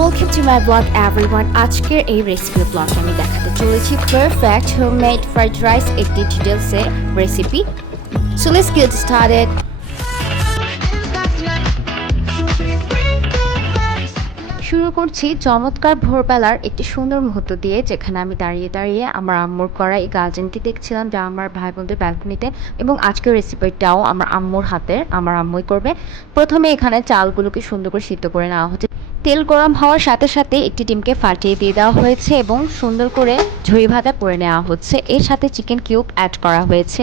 Welcome to my blog everyone. আজকের এই recipe ব্লগে আমি দেখাতে চলেছি পারফেক্ট হোমমেড ফ্রাইড রাইস একটি ডিটেলসে recipe. So let's get started. শুরু করছি চমৎকার ভোরবেলার একটি সুন্দর মুহূর্ত দিয়ে, যেখানে আমি দাঁড়িয়ে দাঁড়িয়ে আমার আম্মুর করা এই গার্জেনটি দেখছিলাম, যা আমার ভাই বোনদের ব্যালকনিতে। এবং আজকের রেসিপিটাও আমার আম্মুর হাতের, আমার আম্মুই করবে। প্রথমে এখানে চালগুলোকে সুন্দর করে সিদ্ধ করে নেওয়া হচ্ছে। তেল গরম হওয়ার সাথে সাথে একটি ডিমকে ফাটিয়ে দিয়ে দেওয়া হয়েছে এবং সুন্দর করে ঝুরি ভাজা করে নেওয়া হচ্ছে। এর সাথে চিকেন কিউব অ্যাড করা হয়েছে।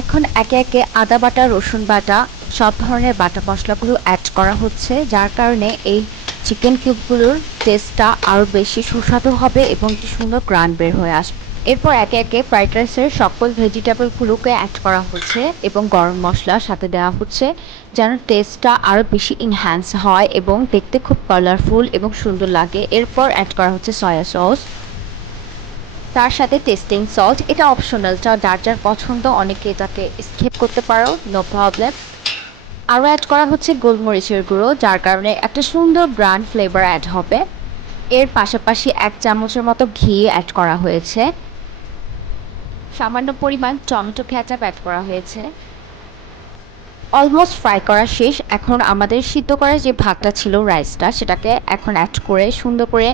এখন একে একে আদা বাটা, রসুন বাটা, সব ধরনের বাটা মশলাগুলো অ্যাড করা হচ্ছে, যার কারণে এই চিকেন কিউবগুলোর টেস্টটা আরও বেশি সুস্বাদু হবে এবং একটি সুন্দর গ্রান বের হয়ে আসবে। এরপর একে একে ফ্রাইড রাইসের সকল ভেজিটেবলগুলোকে অ্যাড করা হচ্ছে এবং গরম মশলার সাথে দেওয়া হচ্ছে, যেন টেস্টটা আরও বেশি ইনহ্যান্স হয় এবং দেখতে খুব কালারফুল এবং সুন্দর লাগে। এরপর অ্যাড করা হচ্ছে সয়া সস, তার সাথে টেস্টিং সল্ট। এটা অপশনালটা, যার যার পছন্দ, অনেকে এটাকে স্কিপ করতে পারো, নো প্রবলেম। আরও অ্যাড করা হচ্ছে গোলমরিচের গুঁড়ো, যার কারণে একটা সুন্দর ব্রান্ড ফ্লেভার অ্যাড হবে। এর পাশাপাশি 1 চামচের মতো ঘি অ্যাড করা হয়েছে। সামান্য পরিমাণ টমেটো কেচাপ অ্যাড করা হয়েছে। অলমোস্ট ফ্রাই করা শেষ। এখন আমাদের সিদ্ধ করা যে ভাতটা ছিল, রাইসটা, সেটাকে এখন অ্যাড করে সুন্দর করে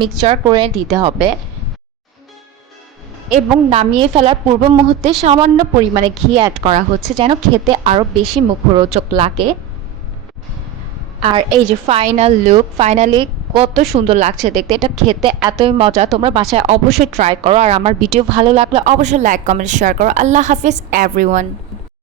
মিক্সচার করে দিতে হবে এবং নামিয়ে ফেলার পূর্ব মুহূর্তে সামান্য পরিমাণে ঘি অ্যাড করা হচ্ছে, যেন খেতে আরও বেশি মুখরোচক লাগে। আর এই যে ফাইনাল লুক, ফাইনালি কত সুন্দর লাগছে দেখতে। এটা খেতে এতই মজা, তোমরা বাসায় অবশ্যই ট্রাই করো। আর আমার ভিডিও ভালো লাগলে অবশ্যই লাইক, কমেন্ট, শেয়ার করো। আল্লাহ হাফিজ এভরিওয়ান।